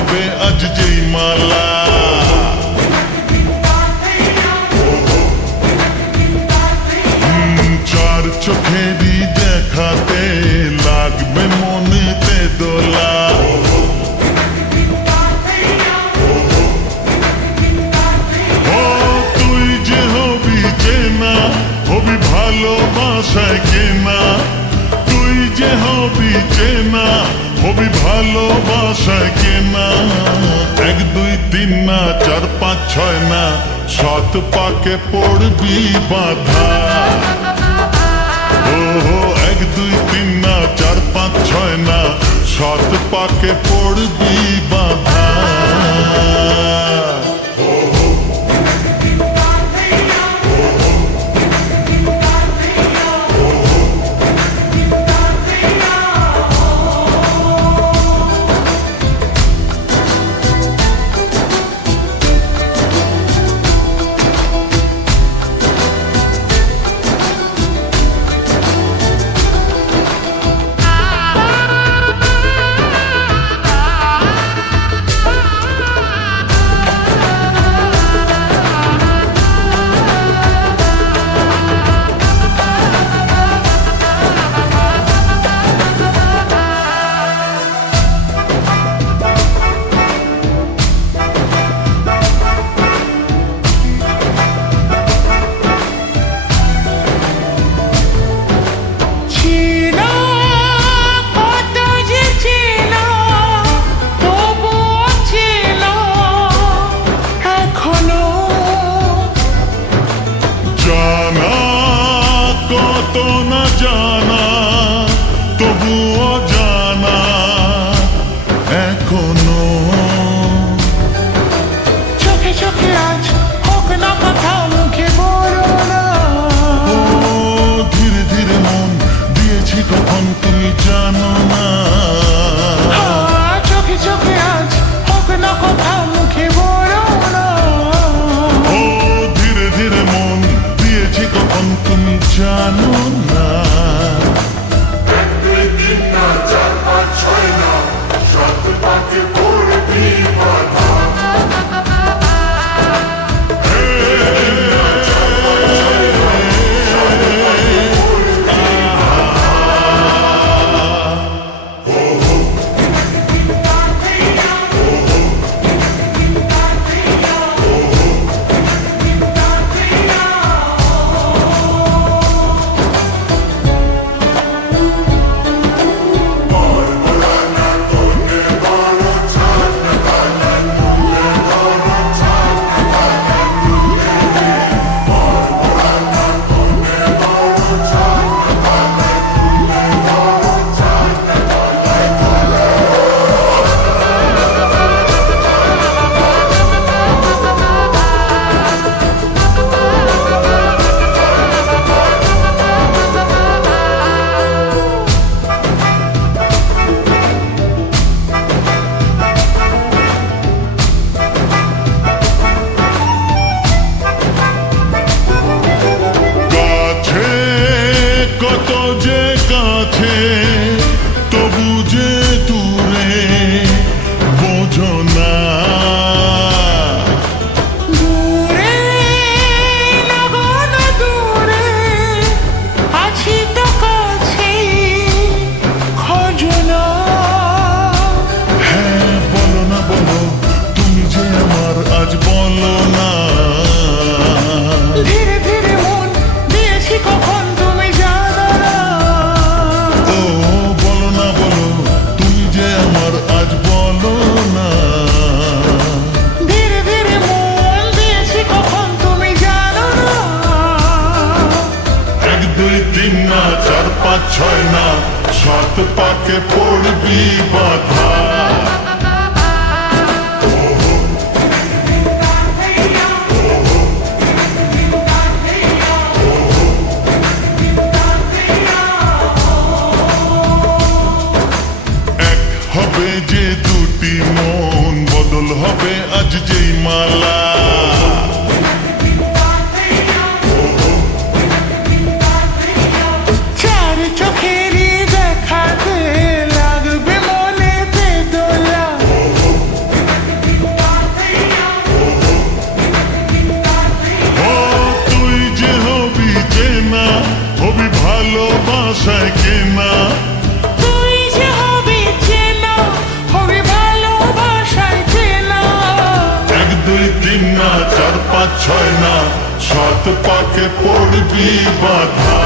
হবে আজ যেই মালা। চার চোখেরই দেখাতে লাগবে মনেতে দোলা। ও তুই যে হবি চেনা, হবি ভালোবাসায় কেনা। তুই যে হবি চেনা, হবি ভালোবাসায় কেনা। 1 2 3 না 4 5 6 না, 7 পাকে পড়বি বাধা। ও 1 2 3 না 4 5 6 না, 7 পাকে পড়বি বাধা। জানা কত না জানা, তবুও জানা এখনো। চোখে চোখে আজ হোক না কথা, মুখে বলো না। ও ধীরে ধীরে মন দিয়েছি কখন তুমি জানো না। চোখে চোখে আজ হোক না কথা, মুখে বলো না। ও ধীরে ধীরে মন দিয়েছি কখন তুমি জানো না। 1 2 3 না 4 5 6 না, 7 পাকে পড়বি বাধা। কত যে কাছে তবু যে দূরে বোঝো না। দূরে লাগানো দূরে, আছি তো কাছে খোঁজো না। হ্যাঁ বলো না বলো, তুমি যে আমার আজ বলো না। ধীরে ধীরে মন দিয়েছি কখন তুমি জানো না। ও বলো না বলো, তুমি যে আমার আজ বলো না। ধীরে ধীরে মন দিয়েছি কখন তুমি জানো না। 1 2 3 না 4 5 6 না, 7 পাকে পড়বি বাধা। এক হবে যে দুটি মন, বদল হবে আজ যেই মালা। চার চোখেরই দেখাতে লাগবে মনেতে দোলা। পাকে পড়বি বাধা